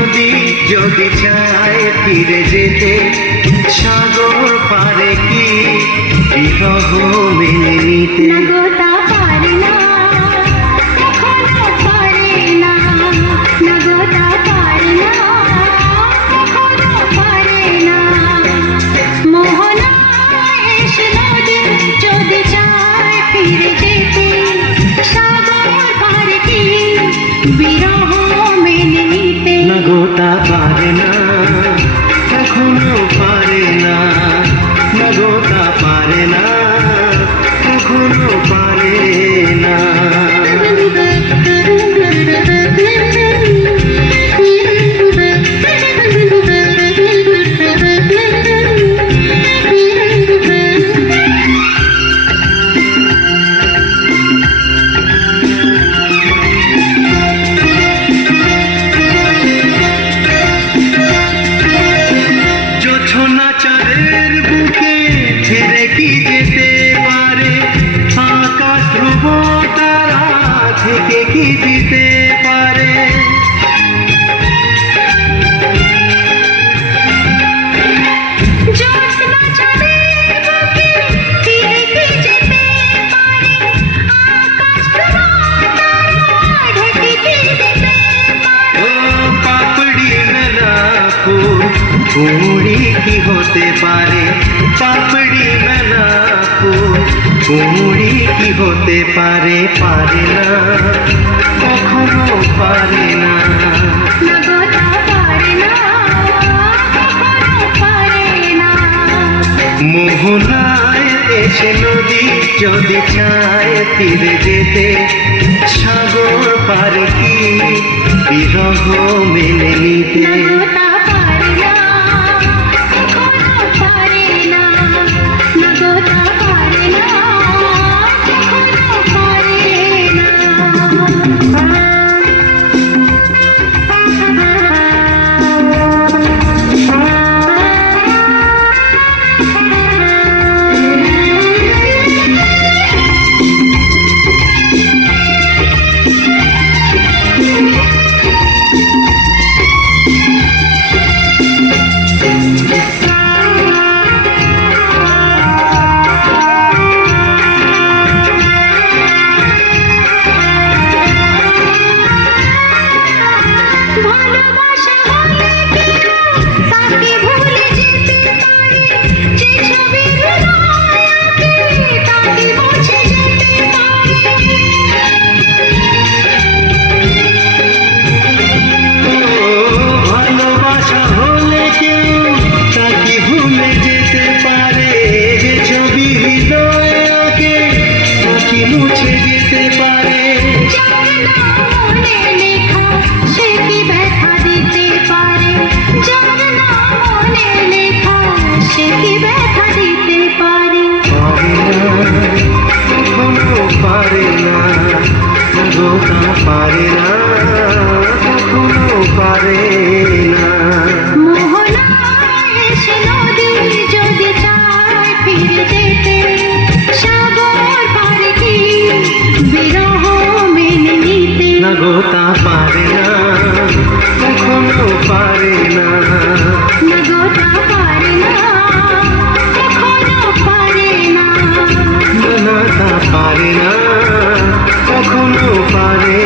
নদী যদি চায় ফিরে যেতে, সাগর পারে কি বিরহ মেনে নিতে? নগতা পারে না, কখনো পারে না, নগতা পারে না, কখনো পারে না। মোহনা এসে নদী যদি চায় ফিরে যেতে, সাগর পারে কি বিরহ মেনে নিতে? নগতা পারে না, কখনো পারে না, নগতা পারে না, কখনো পারে না। চাঁদের বুকে ছেড়ে কি যেতে পারে? আকাশ ধ্রুব তারা থেকে কি দিতে পারে? জ্যোৎস্না চাঁদের বুকে ছেড়ে কি যেতে পারে? আকাশ ধ্রুব তারা ঢেকে কি দিতে পারে? ও পাপড়ি মেলা ফুল কুড়ি কি হতে পারে? পাপড়ি মেলা ফুল কুড়ি কি হতে পারে? পারে না, কখনো পারে না। নগতা পারে না, কখনো পারে না। মোহনায় এসে নদী যদি চায় ফিরে যেতে, সাগর পারে কি বিরহ মেনে নিতে? নগতা পারে না, কখনো পারে না, নগতা পারে না, কখনো পারে না। ভালোবাসা হলে কেউ তাকে ভুলে যেতে পারে? যে ছবি হৃদয়ে আঁকে তাকে মুছে যেতে পারে? ও ভালোবাসা হলে কেউ তাকে ভুলে যেতে পারে? যে ছবি হৃদয়ে আঁকে তাকে মুছে যেতে পারে? যার নাম মনে লেখা সে কি ব্যথা দিতে পারে? যার নাম মনে লেখা সে কি ব্যথা দিতে পারে? পারে না, কখনো পারে না, নগতা পারে না, কখনো পারে না। মোহনা এসে নদী যদি চায় ফিরে যেতে, সাগর পারে কি বিরহ মেনে নিতে? নগতা পারে না, কখনো পারে না, নগতা পারে না, কখনো পারে না। নগতা পারে না, কখনো পারে